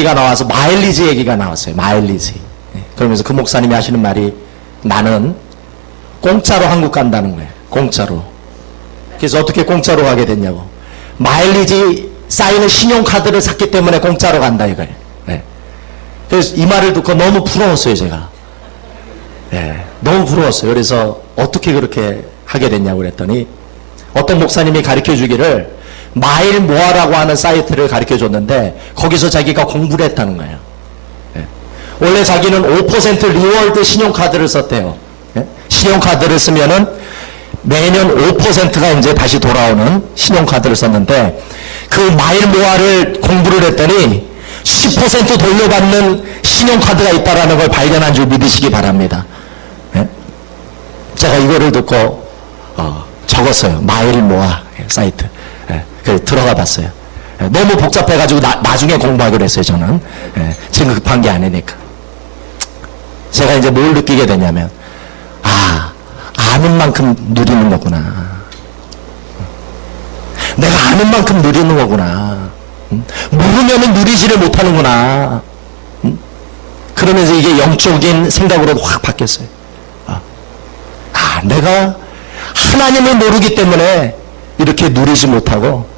얘기가 나와서 마일리지 얘기가 나왔어요. 마일리지. 그러면서 그 목사님이 하시는 말이 나는 공짜로 한국 간다는 거예요. 공짜로. 그래서 어떻게 공짜로 가게 됐냐고. 마일리지 쌓이는 신용카드를 샀기 때문에 공짜로 간다 이거예요. 네. 그래서 이 말을 듣고 너무 부러웠어요 제가. 네. 너무 부러웠어요. 그래서 어떻게 그렇게 하게 됐냐고 그랬더니 어떤 목사님이 가르쳐 주기를 마일 모아라고 하는 사이트를 가르쳐 줬는데 거기서 자기가 공부를 했다는 거예요. 네. 원래 자기는 5% 리월드 신용카드를 썼대요. 네. 신용카드를 쓰면은 매년 5%가 이제 다시 돌아오는 신용카드를 썼는데 그 마일 모아를 공부를 했더니 10% 돌려받는 신용카드가 있다라는 걸 발견한 줄 믿으시기 바랍니다. 네. 제가 이거를 듣고 적었어요. 마일 모아 사이트. 그래서 들어가 봤어요. 너무 복잡해가지고 나중에 공부하기로 했어요, 저는. 지금 급한 게 아니니까. 제가 이제 뭘 느끼게 되냐면, 아는 만큼 누리는 거구나. 내가 아는 만큼 누리는 거구나. 모르면은 누리지를 못하는구나. 그러면서 이게 영적인 생각으로 확 바뀌었어요. 내가 하나님을 모르기 때문에 이렇게 누리지 못하고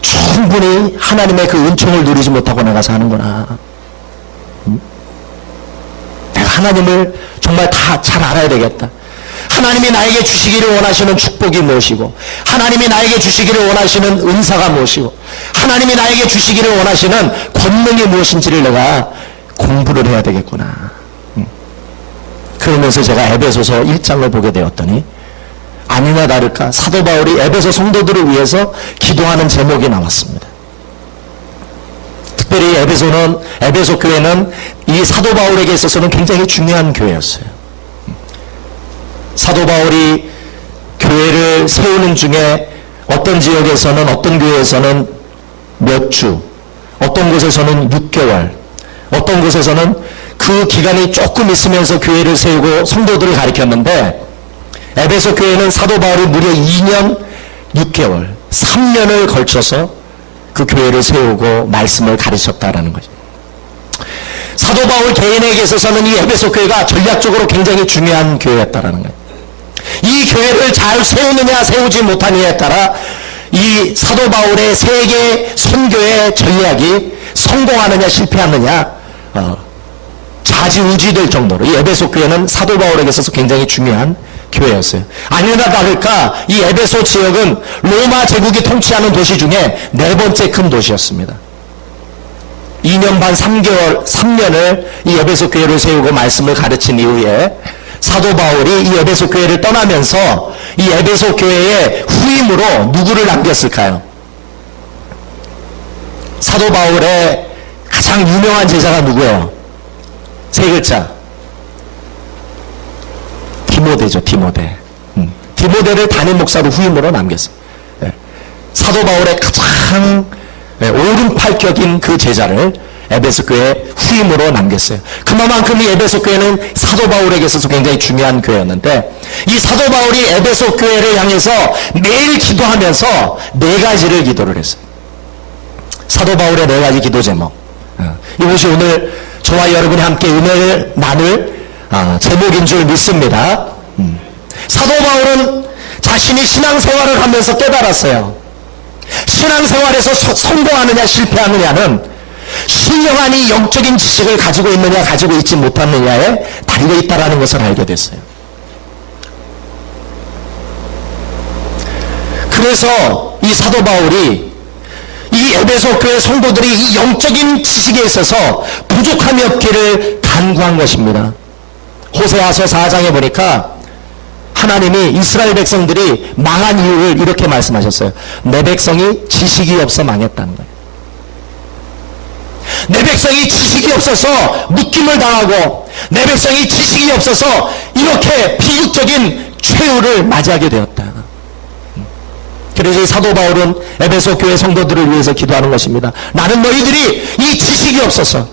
충분히 하나님의 그 은총을 누리지 못하고 내가 사는구나. 내가 하나님을 정말 다 잘 알아야 되겠다. 하나님이 나에게 주시기를 원하시는 축복이 무엇이고 하나님이 나에게 주시기를 원하시는 은사가 무엇이고 하나님이 나에게 주시기를 원하시는 권능이 무엇인지를 내가 공부를 해야 되겠구나. 그러면서 제가 에베소서 1장을 보게 되었더니 아니나 다를까 사도 바울이 에베소 성도들을 위해서 기도하는 제목이 나왔습니다. 특별히 에베소 교회는 이 사도 바울에게 있어서는 굉장히 중요한 교회였어요. 사도 바울이 교회를 세우는 중에 어떤 지역에서는 어떤 교회에서는 몇 주, 어떤 곳에서는 6개월, 어떤 곳에서는 그 기간이 조금 있으면서 교회를 세우고 성도들을 가르쳤는데 에베소 교회는 사도 바울이 무려 2년 6개월, 3년을 걸쳐서 그 교회를 세우고 말씀을 가르쳤다라는 거죠. 사도 바울 개인에게 있어서는 이 에베소 교회가 전략적으로 굉장히 중요한 교회였다라는 거예요. 이 교회를 잘 세우느냐 세우지 못하느냐에 따라 이 사도 바울의 세계 선교의 전략이 성공하느냐 실패하느냐 좌지우지될 정도로 이 에베소 교회는 사도 바울에게 있어서 굉장히 중요한 교회였어요. 아니나 다를까 이 에베소 지역은 로마 제국이 통치하는 도시 중에 4번째 큰 도시였습니다. 2년 반 3년을 이 에베소 교회를 세우고 말씀을 가르친 이후에 사도 바울이 이 에베소 교회를 떠나면서 이 에베소 교회의 후임으로 누구를 남겼을까요? 사도 바울의 가장 유명한 제자가 누구예요? 3글자. 디모데죠, 디모데. 디모데를 담임 목사로 후임으로 남겼어요. 사도 바울의 가장 오른팔격인 그 제자를 에베소 교회 후임으로 남겼어요. 그만큼 이 에베소 교회는 사도 바울에게 있어서 굉장히 중요한 교회였는데 이 사도 바울이 에베소 교회를 향해서 매일 기도하면서 4가지를 기도를 했어요. 사도 바울의 4가지 기도 제목. 이것이 오늘 저와 여러분이 함께 은혜를 나눌 제목인 줄 믿습니다. 사도 바울은 자신이 신앙생활을 하면서 깨달았어요. 신앙생활에서 성공하느냐 실패하느냐는 신령한 이 영적인 지식을 가지고 있느냐 가지고 있지 못하느냐에 달려있다는 것을 알게 됐어요. 그래서 이 사도 바울이 이 에베소 교회 성도들이 이 영적인 지식에 있어서 부족함이 없기를 간구한 것입니다. 호세아서 4장에 보니까 하나님이 이스라엘 백성들이 망한 이유를 이렇게 말씀하셨어요. 내 백성이 지식이 없어 망했다는 거예요. 내 백성이 지식이 없어서 묶임을 당하고 내 백성이 지식이 없어서 이렇게 비극적인 최후를 맞이하게 되었다. 그래서 사도 바울은 에베소 교회 성도들을 위해서 기도하는 것입니다. 나는 너희들이 이 지식이 없어서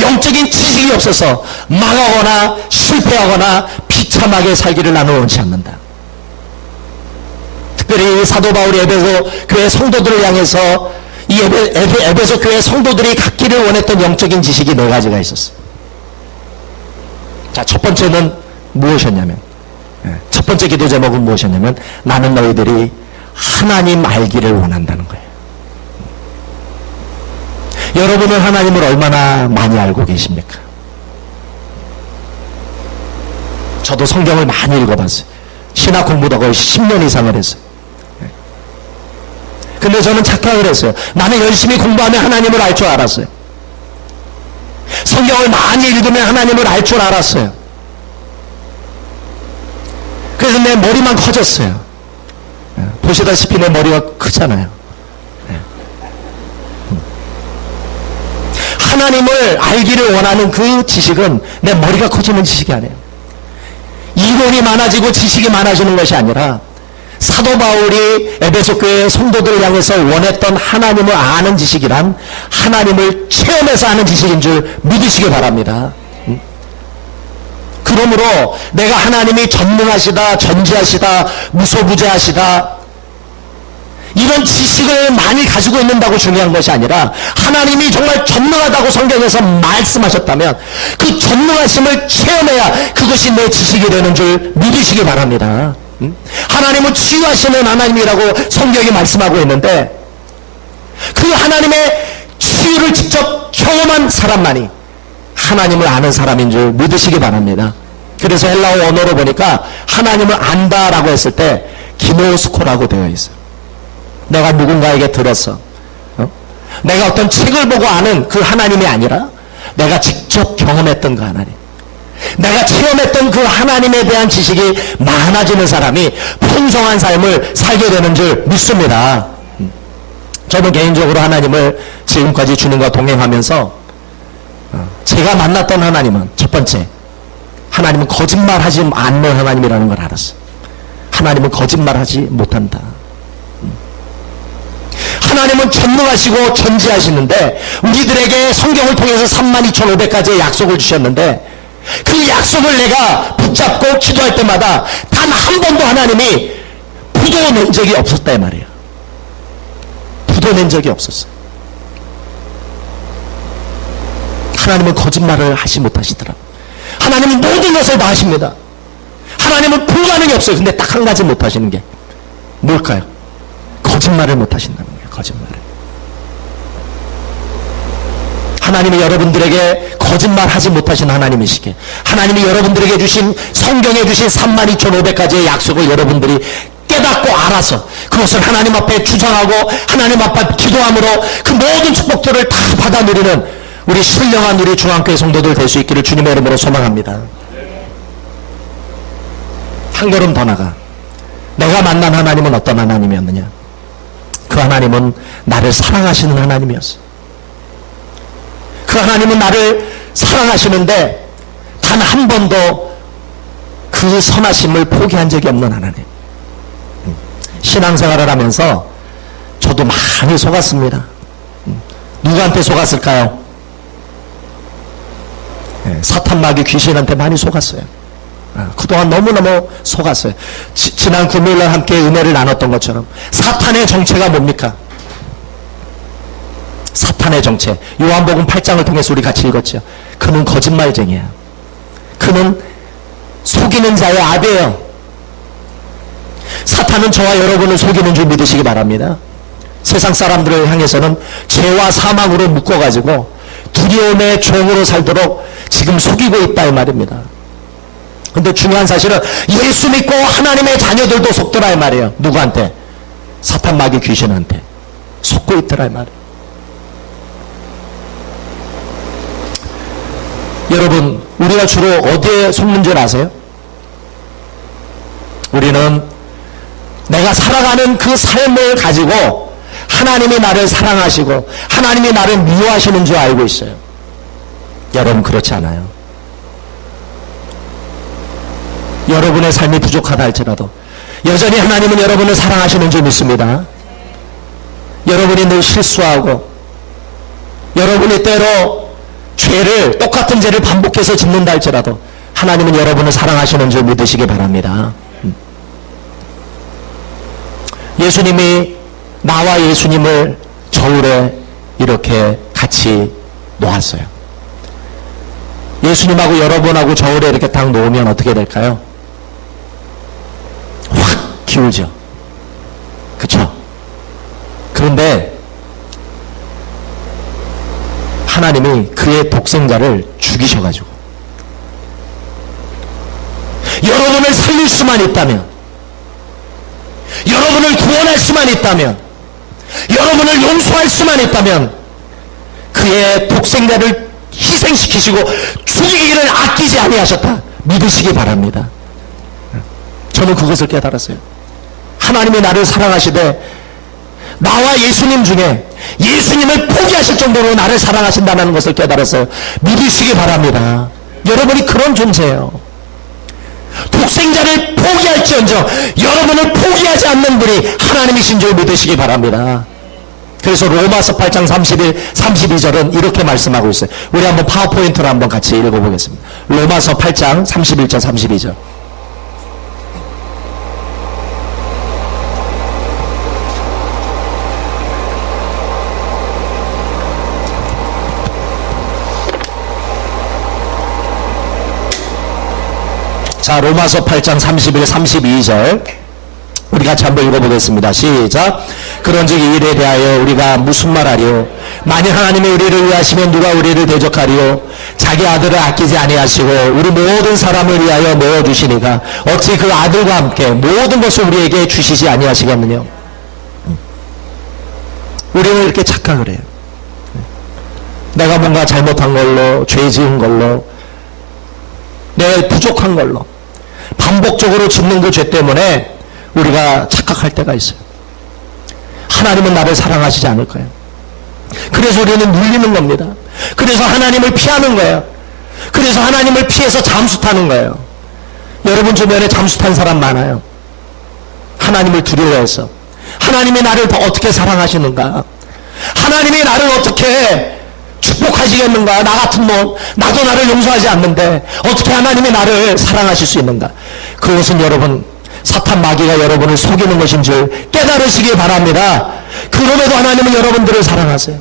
영적인 지식이 없어서 망하거나 실패하거나 비참하게 살기를 나는 원치 않는다. 특별히 사도 바울이 에베소 교회 성도들을 향해서 이 에베소 교회 성도들이 갖기를 원했던 영적인 지식이 네 가지가 있었어요. 자, 첫 번째는 무엇이었냐면, 첫 번째 기도 제목은 무엇이었냐면, 나는 너희들이 하나님 알기를 원한다는 거예요. 여러분은 하나님을 얼마나 많이 알고 계십니까? 저도 성경을 많이 읽어봤어요. 신학 공부도 거의 10년 이상을 했어요. 근데 저는 착각을 했어요. 나는 열심히 공부하면 하나님을 알 줄 알았어요. 성경을 많이 읽으면 하나님을 알 줄 알았어요. 그래서 내 머리만 커졌어요. 보시다시피 내 머리가 크잖아요. 하나님을 알기를 원하는 그 지식은 내 머리가 커지는 지식이 아니에요. 이론이 많아지고 지식이 많아지는 것이 아니라 사도 바울이 에베소 교회 성도들을 향해서 원했던 하나님을 아는 지식이란 하나님을 체험해서 아는 지식인 줄 믿으시기 바랍니다. 그러므로 내가 하나님이 전능하시다, 전지하시다, 무소부재하시다 이런 지식을 많이 가지고 있는다고 중요한 것이 아니라 하나님이 정말 전능하다고 성경에서 말씀하셨다면 그 전능하심을 체험해야 그것이 내 지식이 되는 줄 믿으시기 바랍니다. 하나님은 치유하시는 하나님이라고 성경이 말씀하고 있는데 그 하나님의 치유를 직접 경험한 사람만이 하나님을 아는 사람인 줄 믿으시기 바랍니다. 그래서 헬라어 언어로 보니까 하나님을 안다라고 했을 때 기노스코라고 되어 있어요. 내가 누군가에게 들었어. 내가 어떤 책을 보고 아는 그 하나님이 아니라 내가 직접 경험했던 그 하나님. 내가 체험했던 그 하나님에 대한 지식이 많아지는 사람이 풍성한 삶을 살게 되는 줄 믿습니다. 저는 개인적으로 하나님을 지금까지 주님과 동행하면서 제가 만났던 하나님은 첫 번째, 하나님은 거짓말하지 않는 하나님이라는 걸 알았어요. 하나님은 거짓말하지 못한다. 하나님은 전능하시고 전지하시는데 우리들에게 성경을 통해서 32,500가지의 약속을 주셨는데 그 약속을 내가 붙잡고 기도할 때마다 단 한 번도 하나님이 부도낸 적이 없었다 이 말이에요. 부도낸 적이 없었어요. 하나님은 거짓말을 하지 못하시더라. 하나님은 모든 것을 다 하십니다. 하나님은 불가능이 없어요. 근데 딱 한 가지 못하시는 게 뭘까요? 거짓말을 못하신다는 거예요. 거짓말을. 하나님이 여러분들에게 거짓말하지 못하신 하나님이시기에 하나님이 여러분들에게 주신 성경에 주신 32,500가지의 약속을 여러분들이 깨닫고 알아서 그것을 하나님 앞에 주장하고 하나님 앞에 기도함으로 그 모든 축복들을 다 받아 누리는 우리 신령한 우리 중앙교회 성도들 될 수 있기를 주님의 이름으로 소망합니다. 한 걸음 더 나가 내가 만난 하나님은 어떤 하나님이었느냐? 그 하나님은 나를 사랑하시는 하나님이었어. 그 하나님은 나를 사랑하시는데 단 한 번도 그 선하심을 포기한 적이 없는 하나님. 신앙생활을 하면서 저도 많이 속았습니다. 누구한테 속았을까요? 사탄 마귀 귀신한테 많이 속았어요. 그동안 너무너무 속았어요. 지난 금요일날 함께 은혜를 나눴던 것처럼 사탄의 정체가 뭡니까? 사탄의 정체. 요한복음 8장을 통해서 우리 같이 읽었죠. 그는 거짓말쟁이야. 그는 속이는 자의 아비예요. 사탄은 저와 여러분을 속이는 줄 믿으시기 바랍니다. 세상 사람들을 향해서는 죄와 사망으로 묶어가지고 두려움의 종으로 살도록 지금 속이고 있다 이 말입니다. 근데 중요한 사실은 예수 믿고 하나님의 자녀들도 속더라 이 말이에요. 누구한테? 사탄 마귀 귀신한테 속고 있더라 이 말이에요. 여러분, 우리가 주로 어디에 속는 줄 아세요? 우리는 내가 살아가는 그 삶을 가지고 하나님이 나를 사랑하시고 하나님이 나를 미워하시는 줄 알고 있어요. 여러분 그렇지 않아요. 여러분의 삶이 부족하다 할지라도 여전히 하나님은 여러분을 사랑하시는 줄 믿습니다. 여러분이 늘 실수하고 여러분이 때로 죄를 똑같은 죄를 반복해서 짓는다 할지라도 하나님은 여러분을 사랑하시는 줄 믿으시기 바랍니다. 예수님이 나와 예수님을 저울에 이렇게 같이 놓았어요. 예수님하고 여러분하고 저울에 이렇게 딱 놓으면 어떻게 될까요? 확 기울죠. 그쵸? 그런데 하나님이 그의 독생자를 죽이셔가지고 여러분을 살릴 수만 있다면, 여러분을 구원할 수만 있다면, 여러분을 용서할 수만 있다면 그의 독생자를 희생시키시고 죽이기를 아끼지 아니하셨다 믿으시기 바랍니다. 저는 그것을 깨달았어요. 하나님이 나를 사랑하시되 나와 예수님 중에 예수님을 포기하실 정도로 나를 사랑하신다는 것을 깨달았어요. 믿으시기 바랍니다. 여러분이 그런 존재예요. 독생자를 포기할지언정 여러분을 포기하지 않는 분이 하나님이신 줄 믿으시기 바랍니다. 그래서 로마서 8장 32절은 이렇게 말씀하고 있어요. 우리 한번 파워포인트로 한번 같이 읽어보겠습니다. 로마서 8장 31절 32절. 자, 로마서 8장 31, 32절 우리 같이 한번 읽어보겠습니다. 시작. 그런즉 이 일에 대하여 우리가 무슨 말하리요? 만일 하나님이 우리를 위하시면 누가 우리를 대적하리요? 자기 아들을 아끼지 아니하시고 우리 모든 사람을 위하여 모아주시니까 어찌 그 아들과 함께 모든 것을 우리에게 주시지 아니하시겠느냐? 우리는 이렇게 착각을 해요. 내가 뭔가 잘못한 걸로, 죄 지은 걸로, 내 부족한 걸로 반복적으로 짓는 그 죄 때문에 우리가 착각할 때가 있어요. 하나님은 나를 사랑하시지 않을 거예요. 그래서 우리는 눌리는 겁니다. 그래서 하나님을 피하는 거예요. 그래서 하나님을 피해서 잠수 타는 거예요. 여러분 주변에 잠수 탄 사람 많아요. 하나님을 두려워해서. 하나님이 나를 더 어떻게 사랑하시는가? 하나님이 나를 어떻게 축복하시겠는가? 나 같은 놈, 나도 나를 용서하지 않는데 어떻게 하나님이 나를 사랑하실 수 있는가? 그것은 여러분, 사탄 마귀가 여러분을 속이는 것인 줄 깨달으시기 바랍니다. 그럼에도 하나님은 여러분들을 사랑하세요.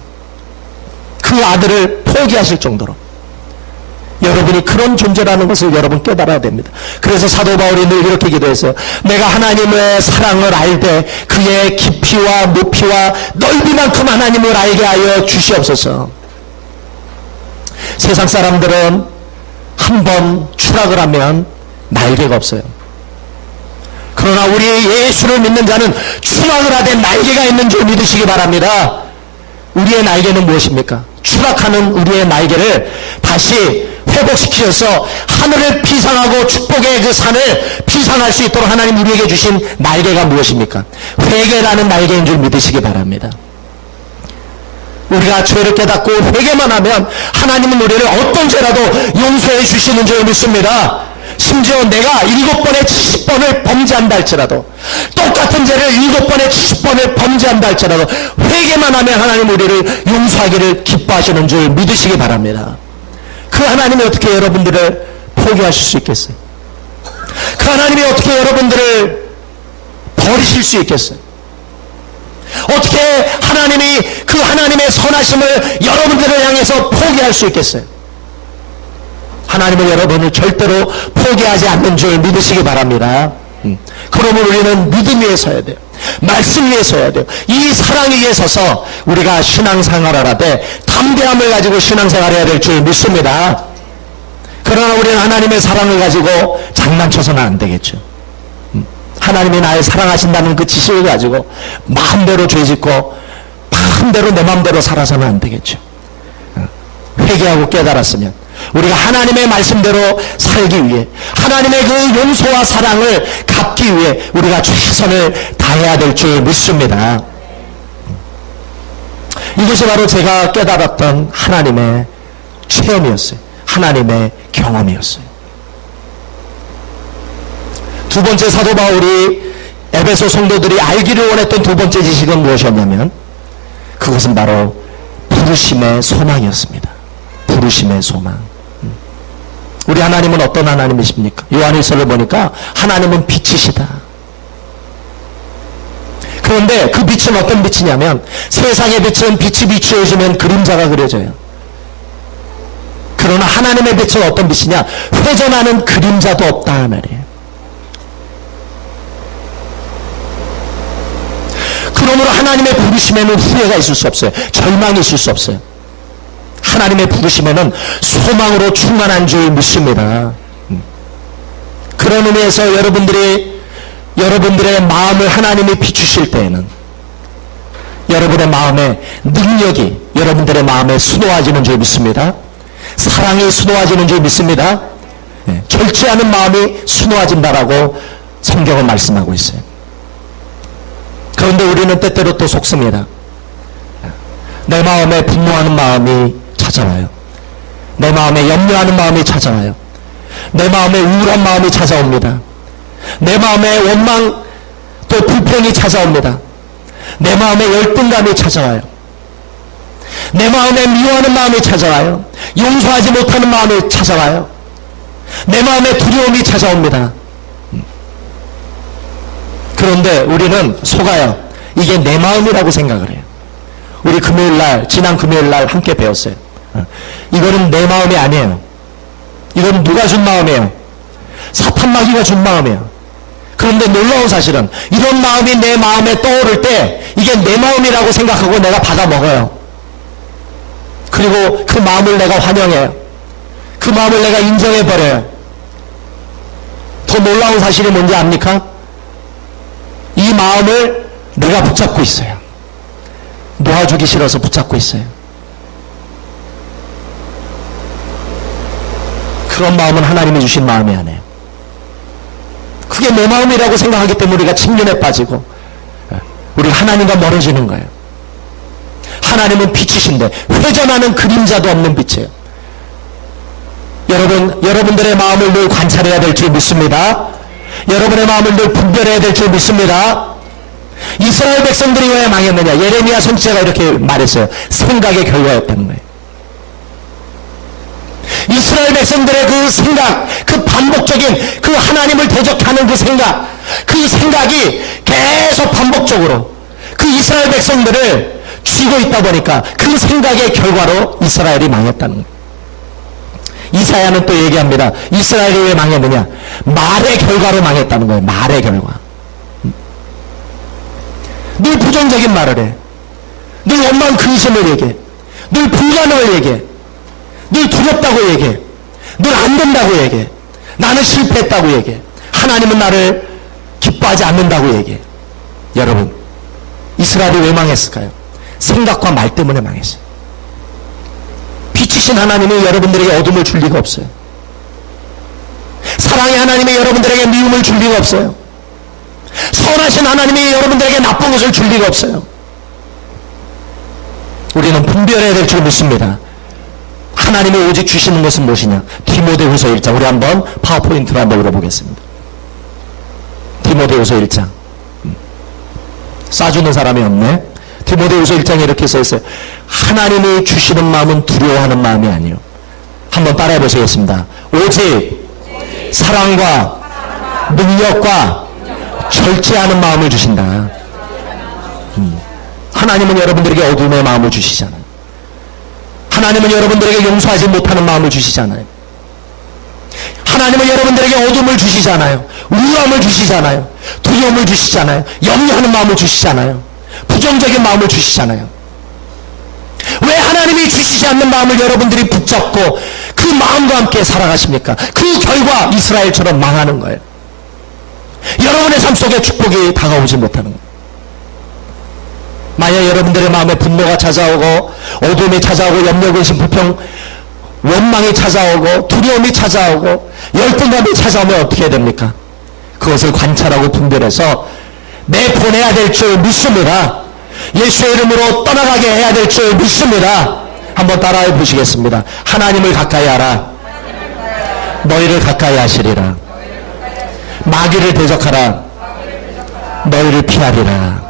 그 아들을 포기하실 정도로 여러분이 그런 존재라는 것을 여러분 깨달아야 됩니다. 그래서 사도 바울이 늘 이렇게 기도했어요. 내가 하나님의 사랑을 알되 그의 깊이와 높이와 넓이만큼 하나님을 알게 하여 주시옵소서. 세상 사람들은 한 번 추락을 하면 날개가 없어요. 그러나 우리 예수를 믿는 자는 추락을 하되 날개가 있는 줄 믿으시기 바랍니다. 우리의 날개는 무엇입니까? 추락하는 우리의 날개를 다시 회복시키셔서 하늘을 피상하고 축복의 그 산을 피상할 수 있도록 하나님 우리에게 주신 날개가 무엇입니까? 회개라는 날개인 줄 믿으시기 바랍니다. 우리가 죄를 깨닫고 회개만 하면 하나님은 우리를 어떤 죄라도 용서해 주시는 줄 믿습니다. 심지어 내가 7번에 70번을 범죄한다 할지라도, 똑같은 죄를 7번에 70번을 범죄한다 할지라도 회개만 하면 하나님 우리를 용서하기를 기뻐하시는 줄 믿으시기 바랍니다. 그 하나님이 어떻게 여러분들을 포기하실 수 있겠어요? 그 하나님이 어떻게 여러분들을 버리실 수 있겠어요? 어떻게 하나님이 그 하나님의 선하심을 여러분들을 향해서 포기할 수 있겠어요? 하나님은 여러분을 절대로 포기하지 않는 줄 믿으시기 바랍니다. 그러면 우리는 믿음 위에 서야 돼요. 말씀 위에 서야 돼요. 이 사랑 위에 서서 우리가 신앙생활을 하되 담대함을 가지고 신앙생활을 해야 될 줄 믿습니다. 그러나 우리는 하나님의 사랑을 가지고 장난쳐서는 안 되겠죠. 하나님이 나를 사랑하신다는 그 지식을 가지고 마음대로 죄짓고 마음대로 내 마음대로 살아서는 안 되겠죠. 회개하고 깨달았으면 우리가 하나님의 말씀대로 살기 위해, 하나님의 그 용서와 사랑을 갚기 위해 우리가 최선을 다해야 될 줄 믿습니다. 이것이 바로 제가 깨달았던 하나님의 체험이었어요. 하나님의 경험이었어요. 두 번째, 사도 바울이 에베소 성도들이 알기를 원했던 두 번째 지식은 무엇이었냐면 그것은 바로 부르심의 소망이었습니다. 부르심의 소망. 우리 하나님은 어떤 하나님이십니까? 요한일서를 보니까 하나님은 빛이시다. 그 그런데 그 빛은 어떤 빛이냐면 세상의 빛은 빛이 비추어지면 그림자가 그려져요. 그러나 하나님의 빛은 어떤 빛이냐? 회전하는 그림자도 없다 말이에요. 그러므로 하나님의 부르심에는 후회가 있을 수 없어요. 절망이 있을 수 없어요. 하나님의 부르심에는 소망으로 충만한 줄 믿습니다. 그런 의미에서 여러분들의 마음을 하나님이 비추실 때에는 여러분의 마음의 능력이 여러분들의 마음에 수놓아지는 줄 믿습니다. 사랑이 수놓아지는 줄 믿습니다. 결제하는 마음이 수놓아진다라고 성경은 말씀하고 있어요. 그런데 우리는 때때로 또 속습니다. 내 마음에 분노하는 마음이 찾아와요. 내 마음에 염려하는 마음이 찾아와요. 내 마음에 우울한 마음이 찾아옵니다. 내 마음에 원망 또 불평이 찾아옵니다. 내 마음에 열등감이 찾아와요. 내 마음에 미워하는 마음이 찾아와요. 용서하지 못하는 마음이 찾아와요. 내 마음에 두려움이 찾아옵니다. 그런데 우리는 속아요. 이게 내 마음이라고 생각을 해요. 우리 지난 금요일날 함께 배웠어요. 이거는 내 마음이 아니에요. 이건 누가 준 마음이에요? 사탄마귀가 준 마음이에요. 그런데 놀라운 사실은 이런 마음이 내 마음에 떠오를 때 이게 내 마음이라고 생각하고 내가 받아 먹어요. 그리고 그 마음을 내가 환영해요. 그 마음을 내가 인정해버려요. 더 놀라운 사실이 뭔지 압니까? 이 마음을 내가 붙잡고 있어요. 놓아주기 싫어서 붙잡고 있어요. 그런 마음은 하나님이 주신 마음이 아니에요. 그게 내 마음이라고 생각하기 때문에 우리가 침륜에 빠지고 우리 하나님과 멀어지는 거예요. 하나님은 빛이신데 회전하는 그림자도 없는 빛이에요. 여러분들의 마음을 늘 관찰해야 될 줄 믿습니다. 여러분의 마음을 늘 분별해야 될 줄 믿습니다. 이스라엘 백성들이 왜 망했느냐? 예레미야 선지자가 이렇게 말했어요. 생각의 결과였다는 거예요. 이스라엘 백성들의 그 생각, 그 반복적인 그 하나님을 대적하는 그 생각이 계속 반복적으로 그 이스라엘 백성들을 쥐고 있다 보니까 그 생각의 결과로 이스라엘이 망했다는 거예요. 이사야는 또 얘기합니다. 이스라엘이 왜 망했느냐? 말의 결과로 망했다는 거예요. 말의 결과. 늘 부정적인 말을 해. 늘 원망 근심을 얘기해. 늘 불가능을 얘기해. 늘 두렵다고 얘기해. 늘 안 된다고 얘기해. 나는 실패했다고 얘기해. 하나님은 나를 기뻐하지 않는다고 얘기해. 여러분, 이스라엘이 왜 망했을까요? 생각과 말 때문에 망했어요. 빛이신 하나님이 여러분들에게 어둠을 줄 리가 없어요. 사랑의 하나님이 여러분들에게 미움을 줄 리가 없어요. 선하신 하나님이 여러분들에게 나쁜 것을 줄 리가 없어요. 우리는 분별해야 될 줄 믿습니다. 하나님이 오직 주시는 것은 무엇이냐? 디모데후서 1장. 우리 한번 파워포인트로 한번 읽어보겠습니다. 디모데후서 1장. 싸주는 사람이 없네. 디모데후서 1장에 이렇게 써있어요. 하나님이 주시는 마음은 두려워하는 마음이 아니요. 한번 따라해 보시겠습니다. 오직 사랑과 능력과 절제하는 마음을 주신다. 하나님은 여러분들에게 어둠의 마음을 주시잖아요. 하나님은 여러분들에게 용서하지 못하는 마음을 주시잖아요. 하나님은 여러분들에게 어둠을 주시잖아요. 우울함을 주시잖아요. 두려움을 주시잖아요. 염려하는 마음을 주시잖아요. 부정적인 마음을 주시잖아요. 왜 하나님이 주시지 않는 마음을 여러분들이 붙잡고 그 마음과 함께 살아가십니까? 그 결과 이스라엘처럼 망하는 거예요. 여러분의 삶 속에 축복이 다가오지 못하는 거예요. 만약 여러분들의 마음에 분노가 찾아오고 어둠이 찾아오고 염려, 근심, 불평, 원망이 찾아오고 두려움이 찾아오고 열등감이 찾아오면 어떻게 해야 됩니까? 그것을 관찰하고 분별해서 내보내야 될 줄 믿습니다. 예수의 이름으로 떠나가게 해야 될 줄 믿습니다. 한번 따라해 보시겠습니다. 하나님을 가까이 하라. 너희를 가까이 하시리라. 마귀를 대적하라. 너희를 피하리라.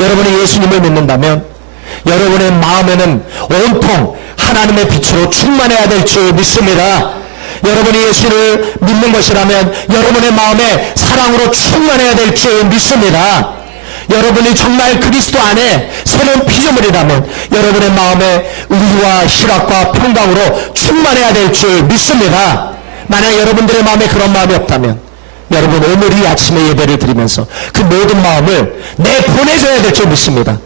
여러분이 예수님을 믿는다면 여러분의 마음에는 온통 하나님의 빛으로 충만해야 될 줄 믿습니다. 여러분이 예수를 믿는 것이라면 여러분의 마음에 사랑으로 충만해야 될 줄 믿습니다. 여러분이 정말 그리스도 안에 새로운 피조물이라면 여러분의 마음에 의와 희락과 평강으로 충만해야 될 줄 믿습니다. 만약 여러분들의 마음에 그런 마음이 없다면 여러분 오늘 이 아침에 예배를 드리면서 그 모든 마음을 내보내줘야 될 줄 믿습니다.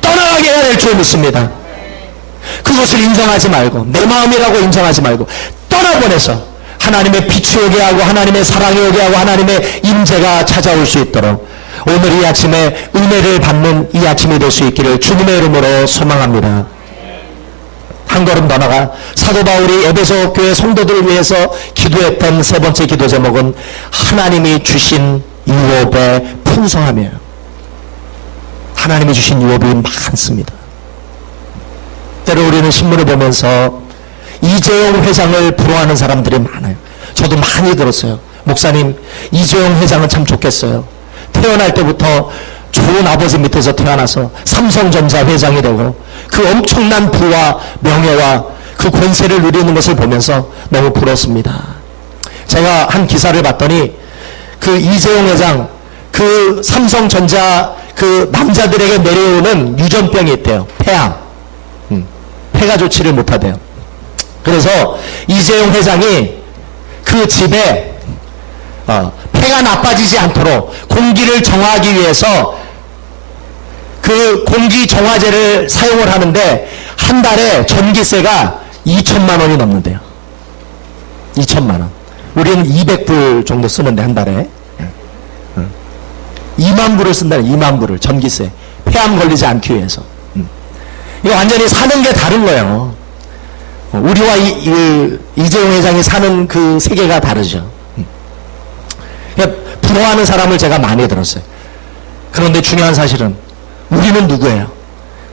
떠나가게 해야 될 줄 믿습니다. 그것을 인정하지 말고 내 마음이라고 인정하지 말고 떠나보내서 하나님의 빛이 오게 하고 하나님의 사랑이 오게 하고 하나님의 임재가 찾아올 수 있도록 오늘 이 아침에 은혜를 받는 이 아침이 될 수 있기를 주님의 이름으로 소망합니다. 한 걸음 더 나가 사도 바울이 에베소 교회 성도들을 위해서 기도했던 세 번째 기도 제목은 하나님이 주신 유업의 풍성함이에요. 하나님이 주신 유업이 많습니다. 때로 우리는 신문을 보면서 이재용 회장을 부러워하는 사람들이 많아요. 저도 많이 들었어요. 목사님, 이재용 회장은 참 좋겠어요. 태어날 때부터 좋은 아버지 밑에서 태어나서 삼성전자 회장이 되고 그 엄청난 부와 명예와 그 권세를 누리는 것을 보면서 너무 부럽습니다. 제가 한 기사를 봤더니 그 이재용 회장, 그 삼성전자 그 남자들에게 내려오는 유전병이 있대요. 폐암. 폐가 좋지를 못하대요. 그래서 이재용 회장이 그 집에 폐가 나빠지지 않도록 공기를 정화하기 위해서 그 공기 정화제를 사용을 하는데 한 달에 전기세가 2천만 원이 넘는데요. 2천만 원. 우리는 200불 정도 쓰는데 한 달에 2만 불을 쓴다는 2만 불을 전기세. 폐암 걸리지 않기 위해서. 이거 완전히 사는 게 다른 거예요. 우리와 이재용 회장이 사는 그 세계가 다르죠. 부러워하는 사람을 제가 많이 들었어요. 그런데 중요한 사실은 우리는 누구예요?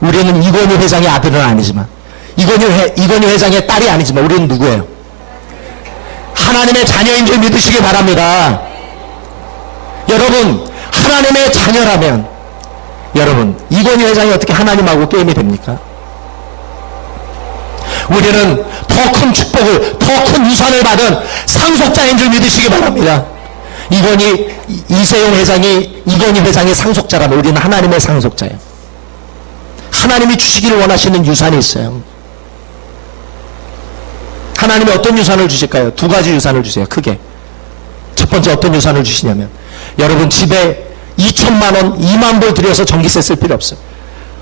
우리는 이건희 회장의 아들은 아니지만 이건희 회장의 딸이 아니지만 우리는 누구예요? 하나님의 자녀인 줄 믿으시기 바랍니다. 여러분 하나님의 자녀라면 여러분 이건희 회장이 어떻게 하나님하고 게임이 됩니까? 우리는 더 큰 축복을 더 큰 유산을 받은 상속자인 줄 믿으시기 바랍니다. 이재용 회장이 이건희 회장의 상속자라면 우리는 하나님의 상속자예요. 하나님이 주시기를 원하시는 유산이 있어요. 하나님이 어떤 유산을 주실까요? 두 가지 유산을 주세요. 크게. 첫 번째 어떤 유산을 주시냐면 여러분 집에 2천만 원, 2만 불 들여서 전기세 쓸 필요 없어요.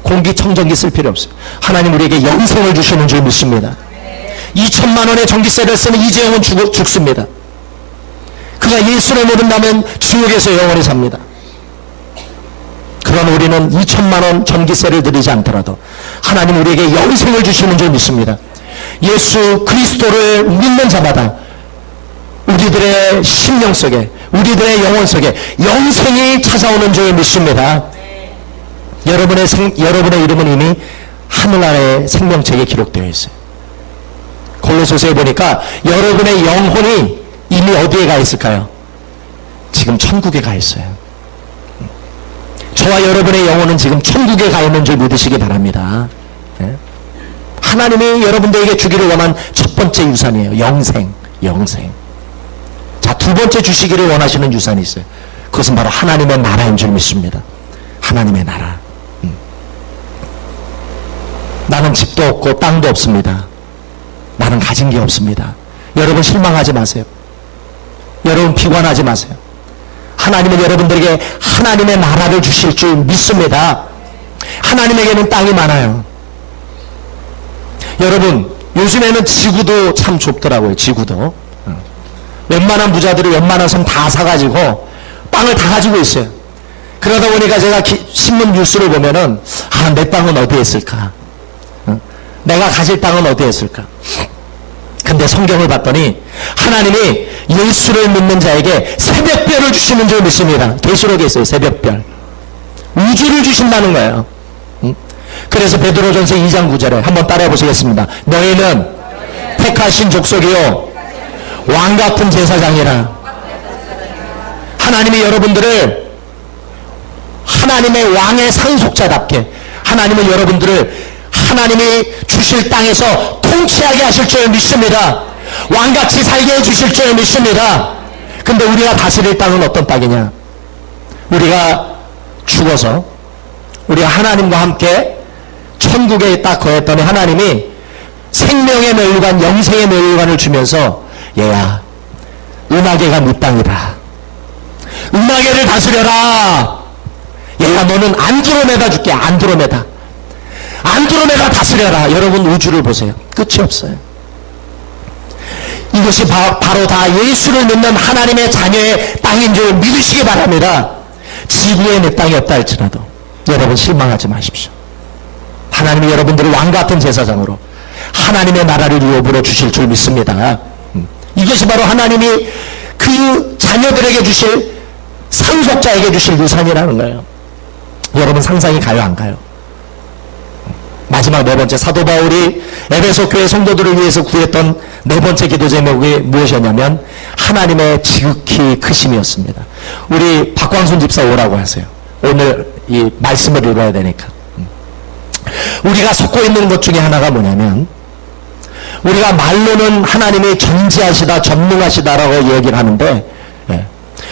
공기청정기 쓸 필요 없어요. 하나님 우리에게 영생을 주시는 줄 믿습니다. 2천만 원의 전기세를 쓰는 이재용은 죽습니다. 그가 예수를 모른다면 지옥에서 영원히 삽니다. 그러나 우리는 2천만 원 전기세를 드리지 않더라도 하나님 우리에게 영생을 주시는 줄 믿습니다. 예수 그리스도를 믿는 자마다 우리들의 심령 속에 우리들의 영혼 속에 영생이 찾아오는 줄 믿습니다. 여러분의 이름은 이미 하늘나라의 생명책에 기록되어 있어요. 골로새서에 보니까 여러분의 영혼이 이미 어디에 가 있을까요? 지금 천국에 가 있어요. 저와 여러분의 영혼은 지금 천국에 가 있는 줄 믿으시기 바랍니다. 하나님이 여러분들에게 주기를 원한 첫 번째 유산이에요. 영생. 자, 두 번째 주시기를 원하시는 유산이 있어요. 그것은 바로 하나님의 나라인 줄 믿습니다. 하나님의 나라. 나는 집도 없고 땅도 없습니다. 나는 가진 게 없습니다. 여러분 실망하지 마세요. 여러분 비관하지 마세요. 하나님은 여러분들에게 하나님의 나라를 주실 줄 믿습니다. 하나님에게는 땅이 많아요. 여러분 요즘에는 지구도 참 좁더라고요. 지구도 웬만한 부자들이 웬만한 섬 다 사가지고 땅을 다 가지고 있어요. 그러다 보니까 제가 신문 뉴스를 보면은 내 땅은 어디에 있을까? 내가 가질 땅은 어디에 있을까? 근데 성경을 봤더니 하나님이 예수를 믿는 자에게 새벽별을 주시는 줄 믿습니다. 계시록에 있어요. 새벽별. 우주를 주신다는 거예요. 그래서 베드로전서 2장 9절에 한번 따라해 보시겠습니다. 너희는 택하신 족속이요 왕같은 제사장이라. 하나님이 여러분들을 하나님의 왕의 상속자답게 하나님은 여러분들을 하나님이 주실 땅에서 통치하게 하실 줄 믿습니다. 왕같이 살게 해주실 줄 믿습니다. 근데 우리가 다스릴 땅은 어떤 땅이냐? 우리가 죽어서 우리가 하나님과 함께 천국에 딱 거했더니 하나님이 생명의 멸류관, 영생의 멸류관을 주면서 얘야, 은하계가 네 땅이다. 은하계를 다스려라. 얘야, 너는 안드로메다 줄게. 안드로메다 다스려라. 여러분, 우주를 보세요. 끝이 없어요. 이것이 바로 다 예수를 믿는 하나님의 자녀의 땅인 줄 믿으시기 바랍니다. 지구에 내 땅이 없다 할지라도 여러분 실망하지 마십시오. 하나님이 여러분들을 왕같은 제사장으로 하나님의 나라를 유업으로 주실 줄 믿습니다. 이것이 바로 하나님이 그 자녀들에게 주실, 상속자에게 주실 유산이라는 거예요. 여러분 상상이 가요, 안 가요? 마지막 네 번째, 사도 바울이 에베소 교회 성도들을 위해서 구했던 네 번째 기도 제목이 무엇이었냐면 하나님의 지극히 크심이었습니다. 우리 박광순 집사 오라고 하세요. 오늘 이 말씀을 읽어야 되니까. 우리가 섞고 있는 것 중에 하나가 뭐냐면, 우리가 말로는 하나님이 전지하시다, 전능하시다라고 얘기를 하는데,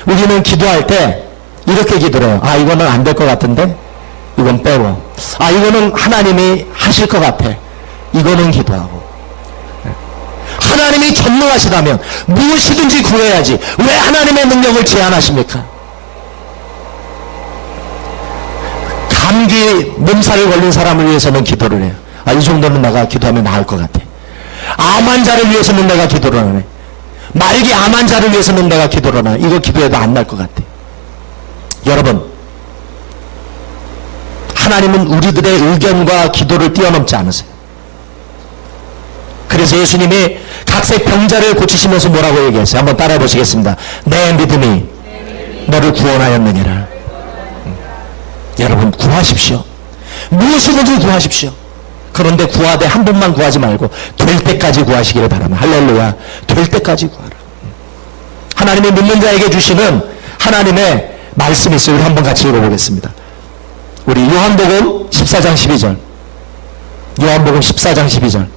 우리는 기도할 때 이렇게 기도를 해요. 아, 이거는 안 될 것 같은데 이건 빼고, 아, 이거는 하나님이 하실 것 같아, 이거는 기도하고. 하나님이 전능하시다면 무엇이든지 구해야지 왜 하나님의 능력을 제한하십니까? 감기 몸살을 걸린 사람을 위해서는 기도를 해요. 아, 이 정도는 내가 기도하면 나을 것 같아. 암 환자를 위해서는 내가 기도를 하네. 말기 암 환자를 위해서는 내가 기도를 하나. 이거 기도해도 안 날 것 같아. 여러분, 하나님은 우리들의 의견과 기도를 뛰어넘지 않으세요. 그래서 예수님이 각색 병자를 고치시면서 뭐라고 얘기했어요? 한번 따라해 보시겠습니다. 내 믿음이 너를 구원하였느니라. 여러분, 구하십시오. 무엇이든지 구하십시오. 그런데 구하되 한 번만 구하지 말고 될 때까지 구하시기를 바랍니다. 할렐루야. 될 때까지 구하라. 하나님이 믿는 자에게 주시는 하나님의 말씀이 있어요. 우리 한번 같이 읽어보겠습니다. 우리 요한복음 14장 12절. 요한복음 14장 12절.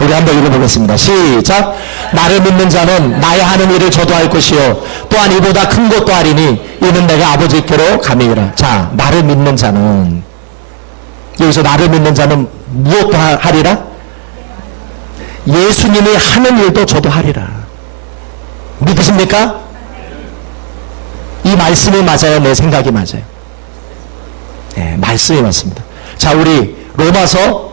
우리 한번 읽어보겠습니다. 시작. 나를 믿는 자는 나의 하는 일을 저도 할 것이요 또한 이보다 큰 것도 하리니 이는 내가 아버지께로 감이니라. 자, 나를 믿는 자는, 여기서 나를 믿는 자는 무엇도 하리라? 예수님이 하는 일도 저도 하리라. 믿으십니까? 이 말씀이 맞아요? 내 생각이 맞아요? 네, 말씀이 맞습니다. 자, 우리 로마서,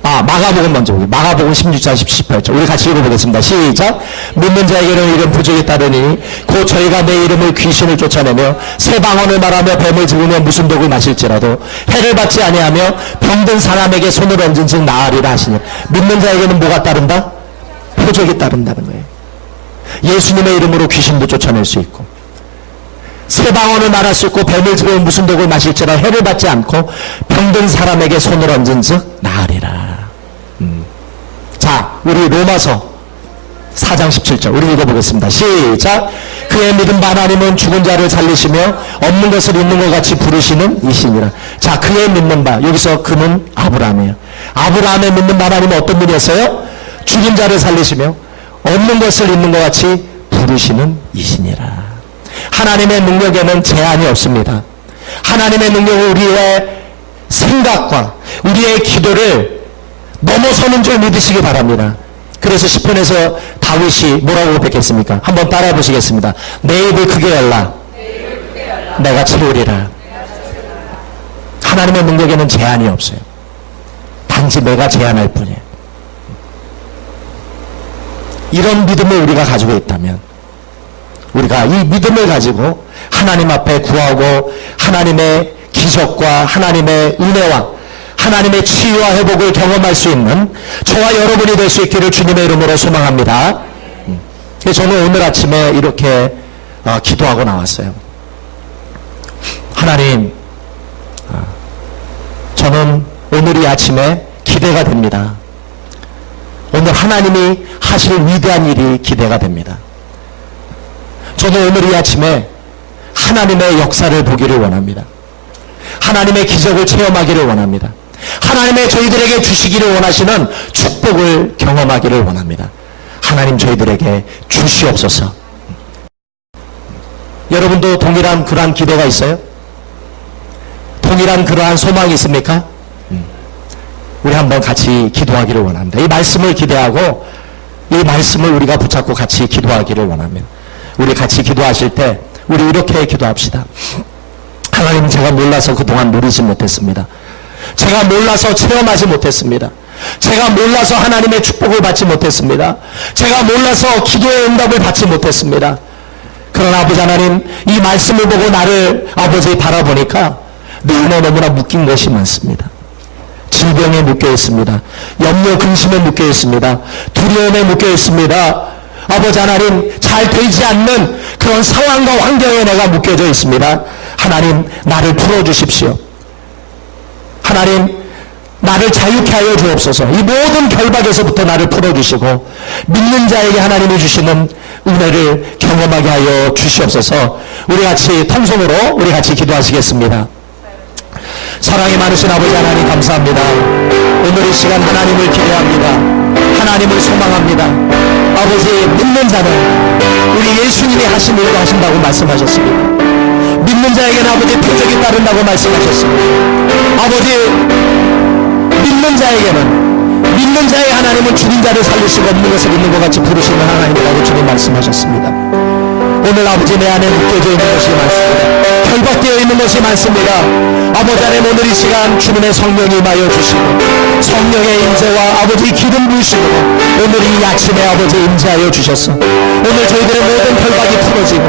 마가복음 먼저 보기. 마가복음 16장 18절. 우리 같이 읽어보겠습니다. 시작. 믿는 자에게는 이런 부족이 따르니 곧 저희가 내 이름을 귀신을 쫓아내며 새 방언을 말하며 뱀을 집으며 무슨 독을 마실지라도 해를 받지 아니하며 병든 사람에게 손을 얹은즉 나으리라 하시니. 믿는 자에게는 뭐가 따른다? 표적이 따른다는 거예요. 예수님의 이름으로 귀신도 쫓아낼 수 있고, 새 방언을 말할 수 있고, 뱀을 집으며 무슨 독을 마실지라도 해를 받지 않고 병든 사람에게 손을 얹은즉 나으리라. 자, 우리 로마서 4장 17절 우리 읽어보겠습니다. 시작. 그의 믿음 하나님은 죽은 자를 살리시며 없는 것을 있는 것 같이 부르시는 이시니라. 자, 그의 믿는 바, 여기서 그는 아브라함이에요. 아브라함의 믿는 하나님은 어떤 분이었어요? 죽은 자를 살리시며 없는 것을 있는 것 같이 부르시는 이시니라. 하나님의 능력에는 제한이 없습니다. 하나님의 능력은 우리의 생각과 우리의 기도를 넘어서는 줄 믿으시기 바랍니다. 그래서 시편에서 다윗이 뭐라고 고백했습니까? 한번 따라해 보시겠습니다. 내 입을 크게 열라. 내가 채우리라. 하나님의 능력에는 제한이 없어요. 단지 내가 제한할 뿐이에요. 이런 믿음을 우리가 가지고 있다면, 우리가 이 믿음을 가지고 하나님 앞에 구하고 하나님의 기적과 하나님의 은혜와 하나님의 치유와 회복을 경험할 수 있는 저와 여러분이 될 수 있기를 주님의 이름으로 소망합니다. 저는 오늘 아침에 이렇게 기도하고 나왔어요. 하나님, 저는 오늘 이 아침에 기대가 됩니다. 오늘 하나님이 하실 위대한 일이 기대가 됩니다. 저는 오늘 이 아침에 하나님의 역사를 보기를 원합니다. 하나님의 기적을 체험하기를 원합니다. 하나님의 저희들에게 주시기를 원하시는 축복을 경험하기를 원합니다. 하나님 저희들에게 주시옵소서. 여러분도 동일한 그러한 기도가 있어요? 동일한 그러한 소망이 있습니까? 우리 한번 같이 기도하기를 원합니다. 이 말씀을 기대하고 이 말씀을 우리가 붙잡고 같이 기도하기를 원합니다. 우리 같이 기도하실 때 우리 이렇게 기도합시다. 하나님, 제가 몰라서 그동안 누리지 못했습니다. 제가 몰라서 체험하지 못했습니다. 제가 몰라서 하나님의 축복을 받지 못했습니다. 제가 몰라서 기도의 응답을 받지 못했습니다. 그러나 아버지 하나님, 이 말씀을 보고 나를 아버지 바라보니까 내 안에 너무나 묶인 것이 많습니다. 질병에 묶여 있습니다. 염려 근심에 묶여 있습니다. 두려움에 묶여 있습니다. 아버지 하나님, 잘 되지 않는 그런 상황과 환경에 내가 묶여져 있습니다. 하나님, 나를 풀어주십시오. 하나님, 나를 자유케 하여 주옵소서. 이 모든 결박에서부터 나를 풀어주시고 믿는 자에게 하나님이 주시는 은혜를 경험하게 하여 주시옵소서. 우리 같이 통성으로 우리 같이 기도하시겠습니다. 사랑이 많으신 아버지 하나님, 감사합니다. 오늘 이 시간 하나님을 기대합니다. 하나님을 소망합니다. 아버지, 믿는 자는 우리 예수님이 하신 일을 하신다고 말씀하셨습니다. 믿는 자에게는 아버지 표적이 따른다고 말씀하셨습니다. 아버지, 믿는 자에게는, 믿는 자의 하나님은 죽은 자를 살릴 수가 없는 것을 있는 것 같이 부르시는 하나님이라고 주님 말씀하셨습니다. 오늘 아버지, 내 안에 묶여져 있는 것이 많습니다. 결박되어 있는 것이 많습니다. 아버지 하나님, 오늘 이 시간 주님의 성령이 임하여 주시고 성령의 임재와 아버지 기름 부으심으로 오늘 이 아침에 아버지 임재하여 주셔서 오늘 저희들의 모든 결박이 풀어지고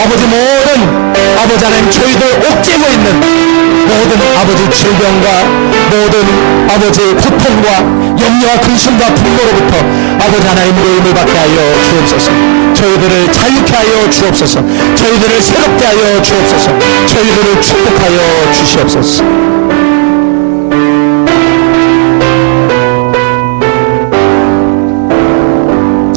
아버지 모든 아버지 하나님 저희들 옥죄고 있는 모든 아버지 질병과 모든 아버지 고통과 염려와 근심과 분노로부터 아버지 하나님 도움을 받게 하여 주옵소서. 저희들을 자유케 하여 주옵소서. 저희들을 새롭게 하여 주옵소서. 저희들을 축복하여 주시옵소서.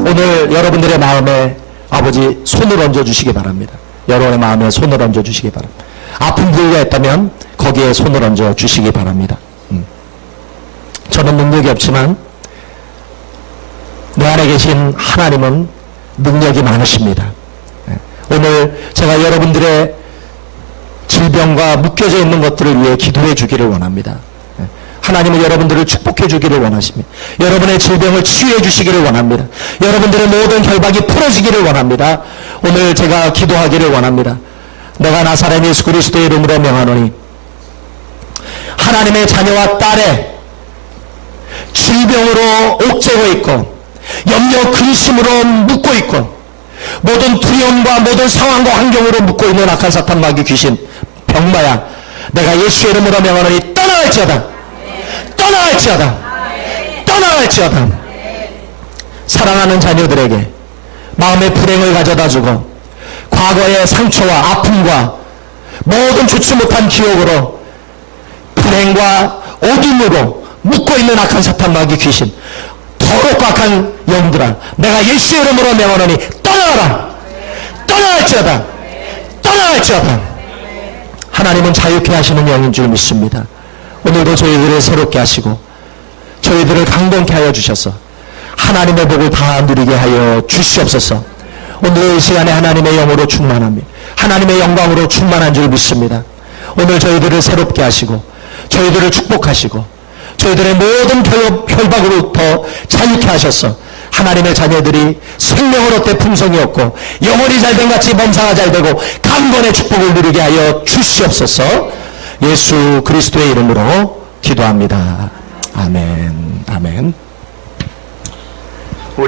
오늘 여러분들의 마음에 아버지 손을 얹어 주시기 바랍니다. 여러분의 마음에 손을 얹어 주시기 바랍니다. 아픈 부위가 있다면 거기에 손을 얹어 주시기 바랍니다. 저는 능력이 없지만 내 안에 계신 하나님은 능력이 많으십니다. 오늘 제가 여러분들의 질병과 묶여져 있는 것들을 위해 기도해 주기를 원합니다. 하나님은 여러분들을 축복해 주기를 원하십니다. 여러분의 질병을 치유해 주시기를 원합니다. 여러분들의 모든 결박이 풀어지기를 원합니다. 오늘 제가 기도하기를 원합니다. 내가 나사렛 예수 그리스도의 이름으로 명하노니 하나님의 자녀와 딸의 질병으로 옥죄고 있고 염려 근심으로 묶고 있고 모든 두려움과 모든 상황과 환경으로 묶고 있는 악한 사탄 마귀 귀신 병마야, 내가 예수의 이름으로 명하노니 떠나갈지어다. 떠나갈지어다. 떠나갈지어다. 사랑하는 자녀들에게 마음의 불행을 가져다주고 과거의 상처와 아픔과 모든 좋지 못한 기억으로 불행과 어둠으로 묶고 있는 악한 사탄 마귀 귀신 더럽고 악한 영들아, 내가 예수의 이름으로 명하노니 떠나가라. 떠나갈지어다. 떠나갈지어다. 하나님은 자유케 하시는 영인 줄 믿습니다. 오늘도 저희들을 새롭게 하시고 저희들을 강건케 하여 주셔서 하나님의 복을 다 누리게 하여 주시옵소서. 오늘 이 시간에 하나님의 영으로 충만합니다. 하나님의 영광으로 충만한 줄 믿습니다. 오늘 저희들을 새롭게 하시고 저희들을 축복하시고 저희들의 모든 결박으로부터 자유케 하셔서 하나님의 자녀들이 생명을 얻되 풍성이 없고 영혼이 잘된 같이 범사가 잘되고 강건의 축복을 누리게 하여 주시옵소서. 예수 그리스도의 이름으로 기도합니다. 아멘. 아멘.